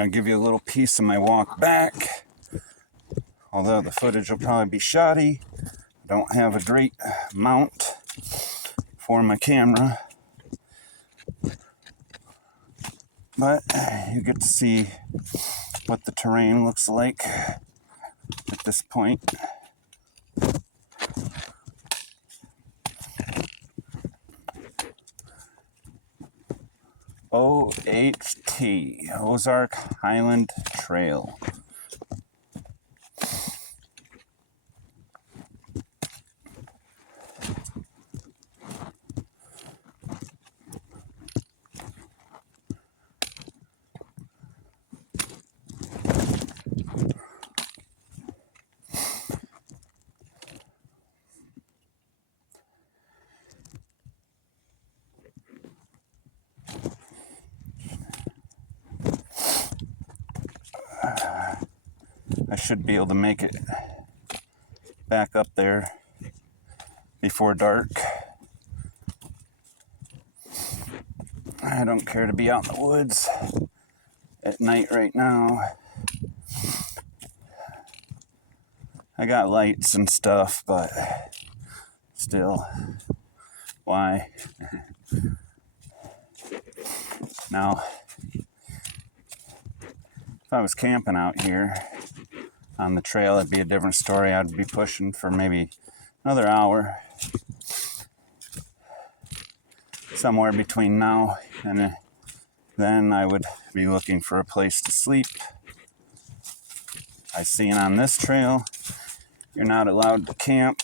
I'll give you a little piece of my walk back. Although the footage will probably be shoddy. I don't have a great mount for my camera. But you get to see what the terrain looks like at this point. OHT, Ozark Highland Trail. I should be able to make it back up there before dark. I don't care to be out in the woods at night right now. I got lights and stuff, but still, why? Now, if I was camping out here on the trail, it'd be a different story. I'd be pushing for maybe another hour, somewhere between now and then I would be looking for a place to sleep. I seen on this trail, you're not allowed to camp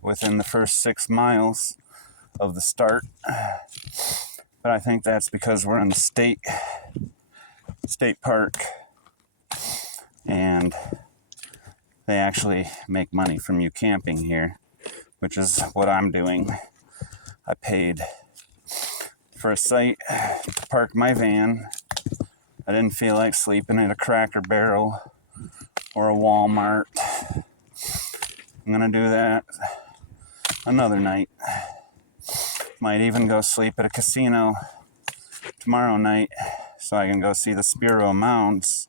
within the first 6 miles of the start. But I think that's because we're in the state park, and they actually make money from you camping here, which is what I'm doing. I paid for a site to park my van. I didn't feel like sleeping at a Cracker Barrel or a Walmart. I'm gonna do that another night. Might even go sleep at a casino tomorrow night so I can go see the Spiro Mounds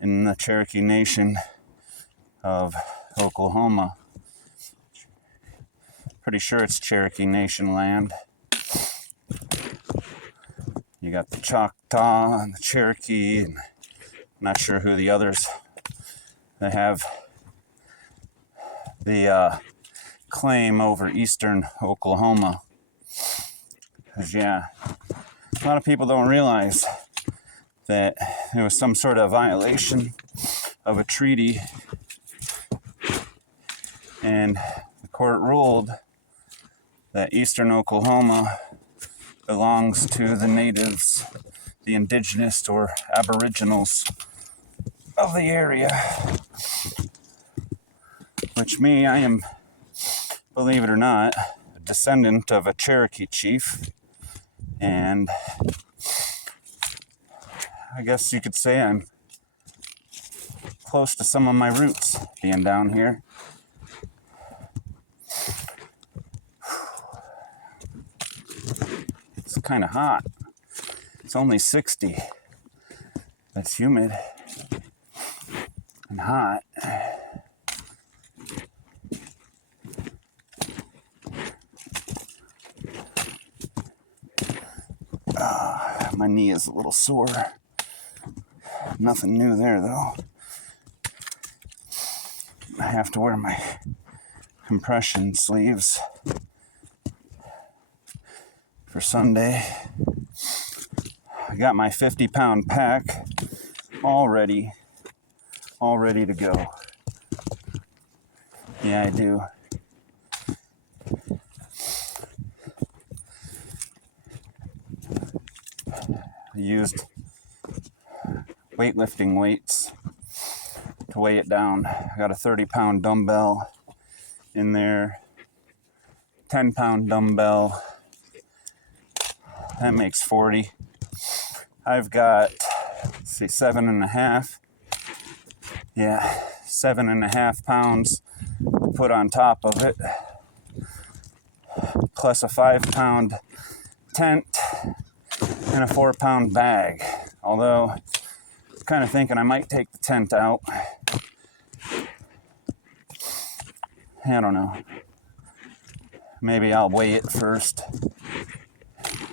in the Cherokee Nation of Oklahoma. Pretty sure it's Cherokee Nation land. You got the Choctaw and the Cherokee, and I'm not sure who the others. They have the claim over eastern Oklahoma. Because, yeah, a lot of people don't realize that there was some sort of violation of a treaty, and the court ruled that eastern Oklahoma belongs to the natives, the indigenous or aboriginals of the area. Which I am, believe it or not, a descendant of a Cherokee chief, and I guess you could say I'm close to some of my roots being down here. It's kind of hot. It's only 60. It's humid and hot. My knee is a little sore. Nothing new there, though. I have to wear my compression sleeves for Sunday. I got my 50-pound pack all ready to go. Yeah, I do. I used weightlifting weights to weigh it down. I got a 30-pound dumbbell in there, 10-pound dumbbell. That makes 40. I've got, let's see, 7.5. Yeah, 7.5 pounds to put on top of it, plus a 5-pound tent in a 4-pound bag. Although, I'm kind of thinking I might take the tent out. I don't know. Maybe I'll weigh it first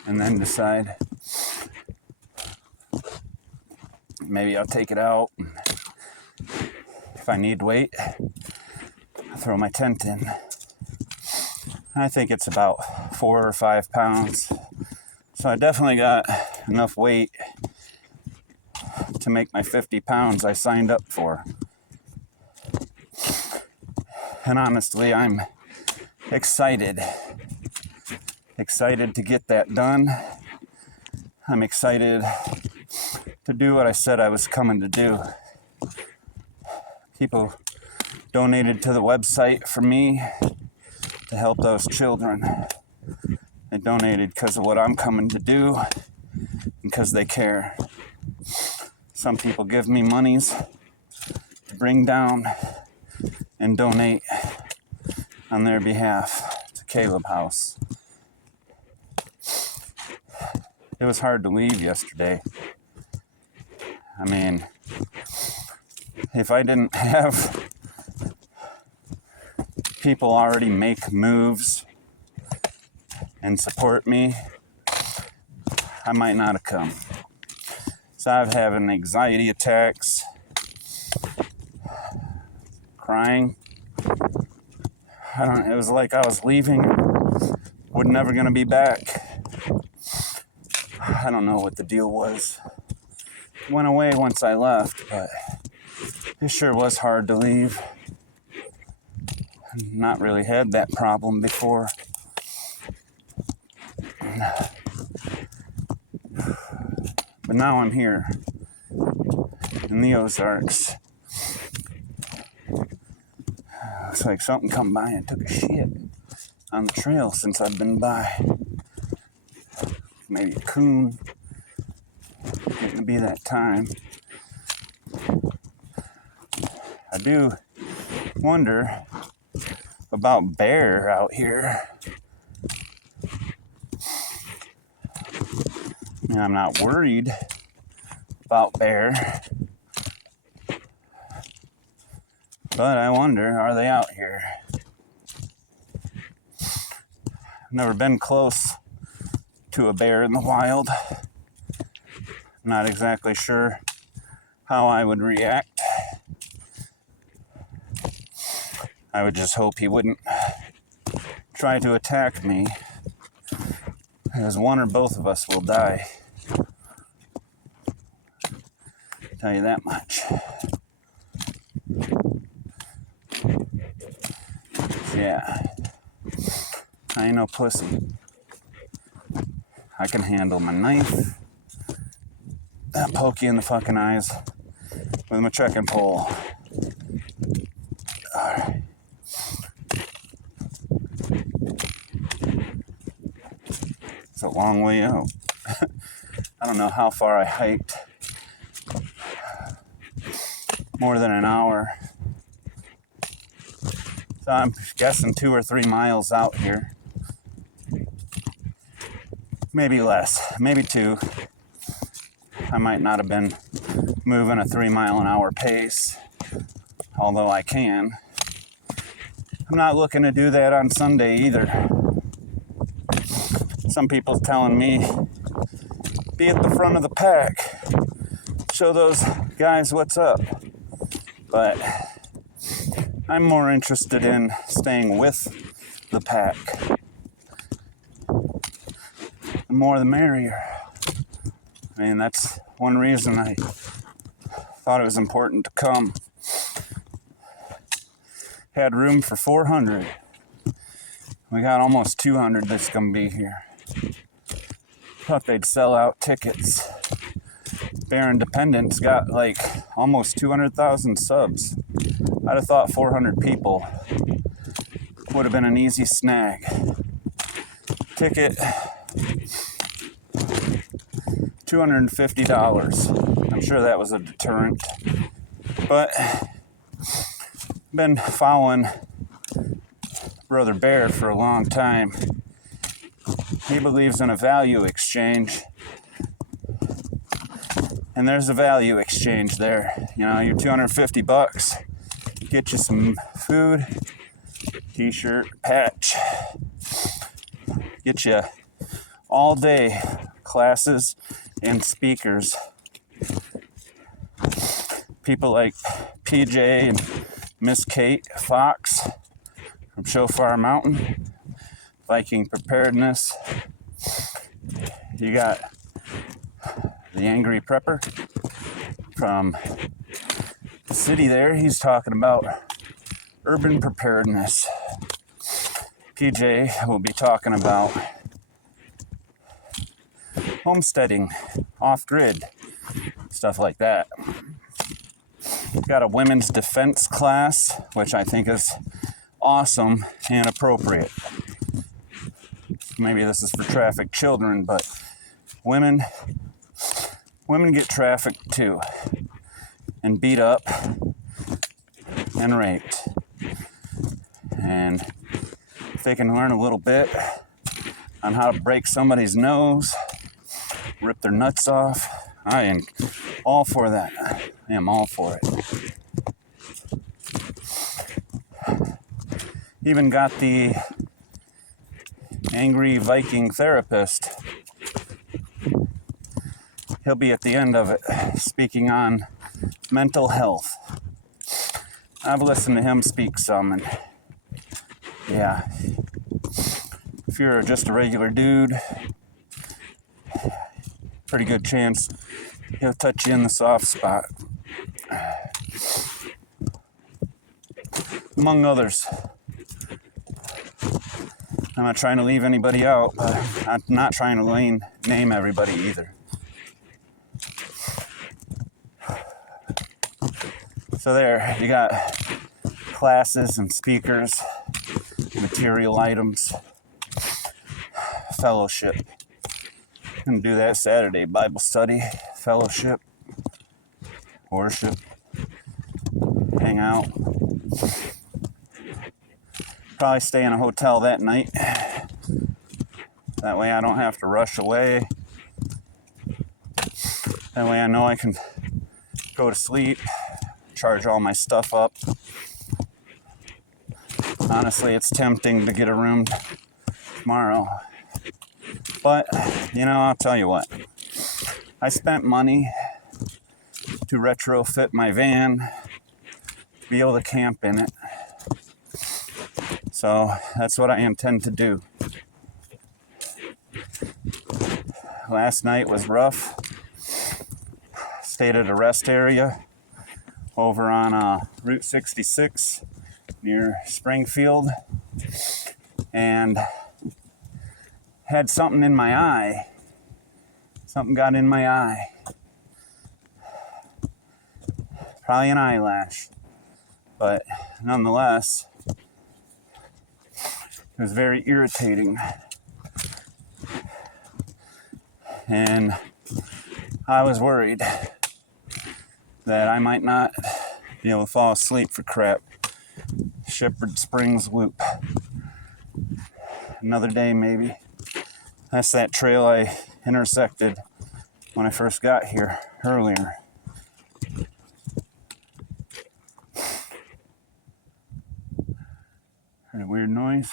and then decide. Maybe I'll take it out. If I need weight, I'll throw my tent in. I think it's about 4 or 5 pounds. So I definitely got enough weight to make my 50 pounds I signed up for. And honestly, I'm excited to get that done. I'm excited to do what I said I was coming to do. People donated to the website for me to help those children. They donated because of what I'm coming to do, because they care. Some people give me monies to bring down and donate on their behalf to Caleb House. It was hard to leave yesterday. I mean, if I didn't have people already make moves and support me, I might not have come. So I've having anxiety attacks, crying. It was like I was leaving, was never gonna be back. I don't know what the deal was. It went away once I left, but it sure was hard to leave. Not really had that problem before. But now I'm here in the Ozarks. Looks like something come by and took a shit on the trail since I've been by. Maybe a coon. Getting to be that time. I do wonder about bear out here. And I'm not worried about bear, but I wonder, are they out here? I've never been close to a bear in the wild. Not exactly sure how I would react. I would just hope he wouldn't try to attack me, because one or both of us will die. Tell you that much. Yeah, I ain't no pussy. I can handle my knife. I'll poke you in the fucking eyes with my trekking pole. Alright. It's a long way out. I don't know how far I hiked. More than an hour. So I'm guessing 2 or 3 miles out here. Maybe less, maybe 2. I might not have been moving a 3-mile-an-hour pace, although I can. I'm not looking to do that on Sunday either. Some people's telling me, be at the front of the pack. Show those guys what's up. But I'm more interested in staying with the pack. The more the merrier. I mean, that's one reason I thought it was important to come. Had room for 400. We got almost 200 that's gonna be here. Thought they'd sell out tickets. Bear Independence got like almost 200,000 subs. I'd have thought 400 people would have been an easy snag. Ticket, $250. I'm sure that was a deterrent. But been following Brother Bear for a long time. He believes in a value exchange And there's a value exchange there. You know, your $250, get you some food, t-shirt, patch, get you all day classes and speakers. People like PJ and Miss Kate Fox from Shofar Mountain, Viking Preparedness. You got the Angry Prepper from the city there. He's talking about urban preparedness. PJ will be talking about homesteading, off-grid, stuff like that. Got a women's defense class, which I think is awesome and appropriate. Maybe this is for trafficked children, but women get trafficked too, and beat up and raped. And if they can learn a little bit on how to break somebody's nose, rip their nuts off, I am all for that. I am all for it. Even got the angry Viking therapist. He'll be at the end of it, speaking on mental health. I've listened to him speak some, and yeah, if you're just a regular dude, pretty good chance he'll touch you in the soft spot. Among others. I'm not trying to leave anybody out, but I'm not trying to name everybody either. So there, you got classes and speakers, material items, fellowship. Gonna do that Saturday, Bible study, fellowship, worship, hang out. Probably stay in a hotel that night. That way I don't have to rush away. That way I know I can go to sleep, charge all my stuff up. Honestly, it's tempting to get a room tomorrow. But, you know, I'll tell you what. I spent money to retrofit my van to be able to camp in it. So that's what I intend to do. Last night was rough. Stayed at a rest area over on Route 66 near Springfield, and had something in my eye. Something got in my eye. Probably an eyelash, but nonetheless, it was very irritating. And I was worried that I might not be able to fall asleep for crap. Shepherd Springs Loop. Another day, maybe. That's that trail I intersected when I first got here earlier. Heard a weird noise.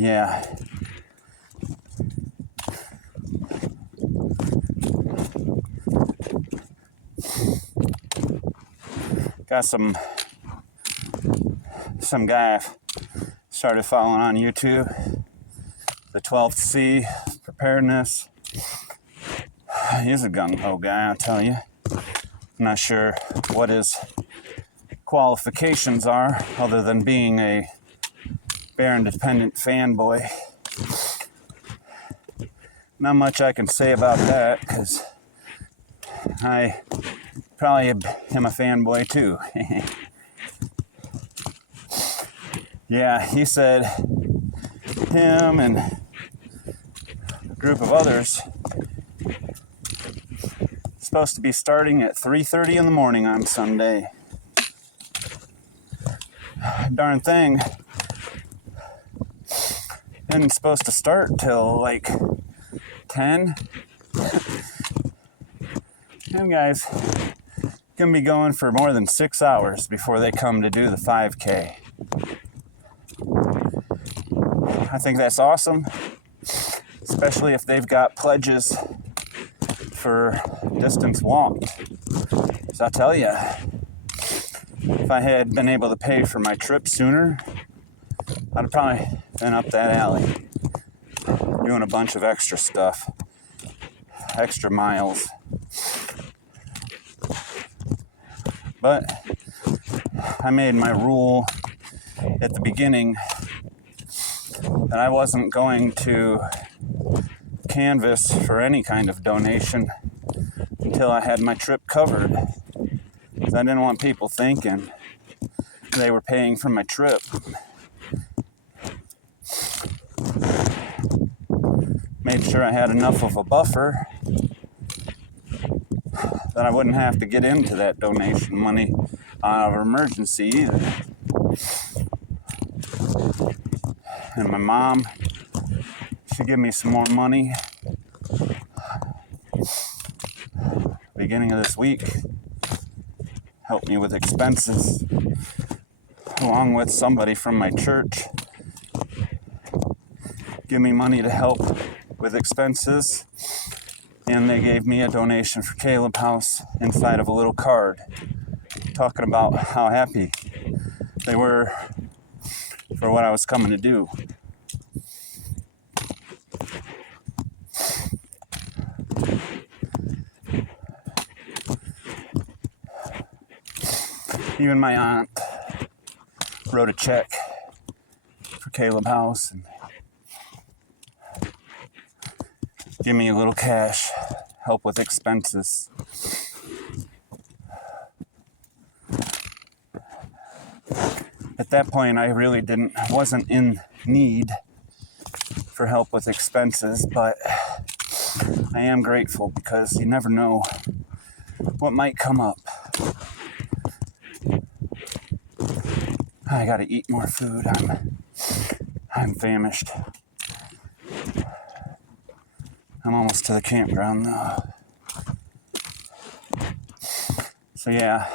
Yeah. Got some guy I started following on YouTube, the 12th C preparedness. He's a gung-ho guy, I'll tell you. I'm not sure what his qualifications are other than being a Bear Independent fanboy. Not much I can say about that, because I probably am a fanboy too. Yeah, he said him and a group of others supposed to be starting at 3:30 in the morning on Sunday. Darn thing isn't supposed to start till like 10. And guys can be going for more than 6 hours before they come to do the 5K. I think that's awesome, especially if they've got pledges for distance walked. So I tell you, if I had been able to pay for my trip sooner, I'd have probably been up that alley doing a bunch of extra stuff, extra miles. But I made my rule at the beginning that I wasn't going to canvas for any kind of donation until I had my trip covered. Because I didn't want people thinking they were paying for my trip. Made sure I had enough of a buffer that I wouldn't have to get into that donation money out of emergency either. And my mom, she gave me some more money beginning of this week, helped me with expenses, along with somebody from my church give me money to help with expenses, and they gave me a donation for Caleb House inside of a little card talking about how happy they were for what I was coming to do. Even my aunt wrote a check for Caleb House and give me a little cash, help with expenses. At that point, I really wasn't in need for help with expenses, but I am grateful because you never know what might come up. I gotta eat more food. I'm famished. I'm almost to the campground though. So yeah,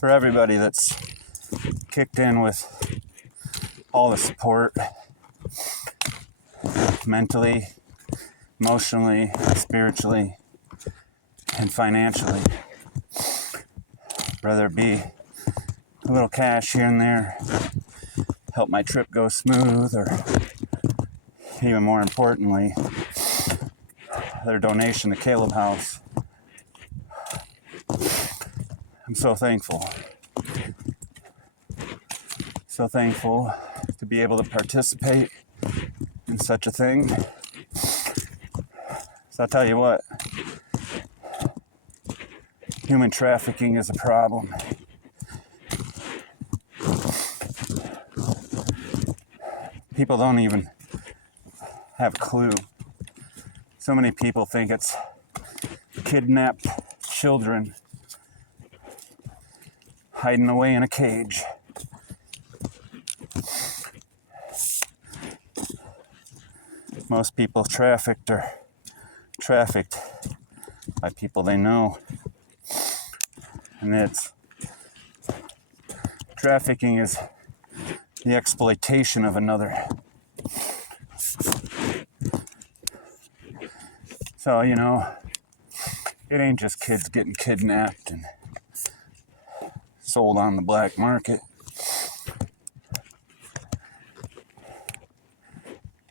for everybody that's kicked in with all the support, mentally, emotionally, spiritually, and financially, whether it be a little cash here and there, help my trip go smooth, or even more importantly, their donation to Caleb House. I'm so thankful. So thankful to be able to participate in such a thing. So I'll tell you what, human trafficking is a problem. People don't even have a clue. So many people think it's kidnapped children hiding away in a cage. Most people trafficked are trafficked by people they know. And trafficking is the exploitation of another. So, you know, it ain't just kids getting kidnapped and sold on the black market.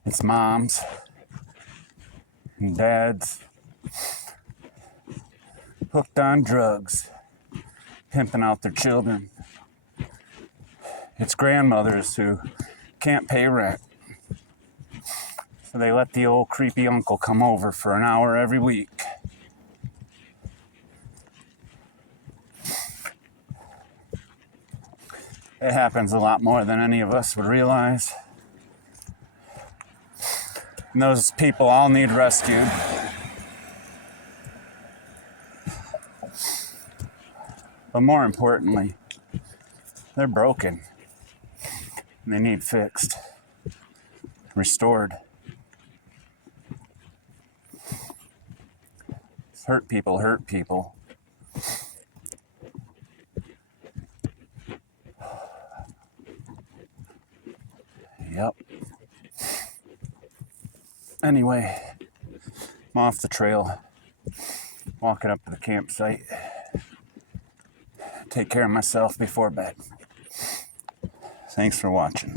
It's moms and dads hooked on drugs, pimping out their children. It's grandmothers who can't pay rent, so they let the old creepy uncle come over for an hour every week. It happens a lot more than any of us would realize. And those people all need rescued. But more importantly, they're broken. And they need fixed, restored. Hurt people hurt people. Yep. Anyway, I'm off the trail, walking up to the campsite. Take care of myself before bed. Thanks for watching.